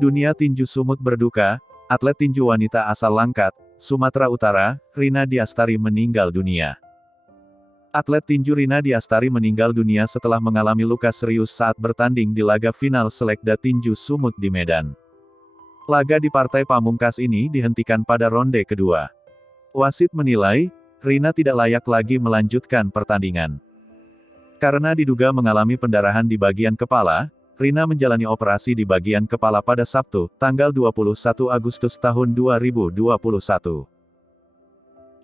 Dunia tinju sumut berduka, atlet tinju wanita asal Langkat, Sumatera Utara, Rina Diastari meninggal dunia. Atlet tinju Rina Diastari meninggal dunia setelah mengalami luka serius saat bertanding di laga final Selekda Tinju Sumut di Medan. Laga di partai pamungkas ini dihentikan pada ronde kedua. Wasit menilai, Rina tidak layak lagi melanjutkan pertandingan. Karena diduga mengalami pendarahan di bagian kepala, Rina menjalani operasi di bagian kepala pada Sabtu, tanggal 21 Agustus tahun 2021.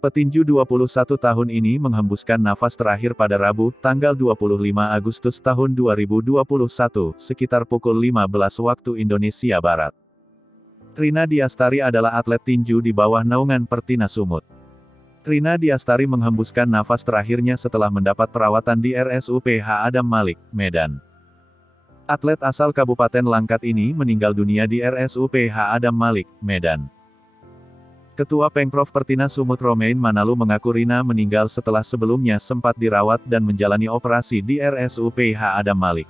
Petinju 21 tahun ini menghembuskan nafas terakhir pada Rabu, tanggal 25 Agustus tahun 2021, sekitar pukul 15 waktu Indonesia Barat. Rina Diastari adalah atlet tinju di bawah naungan Pertina Sumut. Rina Diastari menghembuskan nafas terakhirnya setelah mendapat perawatan di RSUP H. Adam Malik, Medan. Atlet asal Kabupaten Langkat ini meninggal dunia di RSUP H. Adam Malik, Medan. Ketua Pengprov Pertina Sumut Romain Manalu mengaku Rina meninggal setelah sebelumnya sempat dirawat dan menjalani operasi di RSUP H. Adam Malik.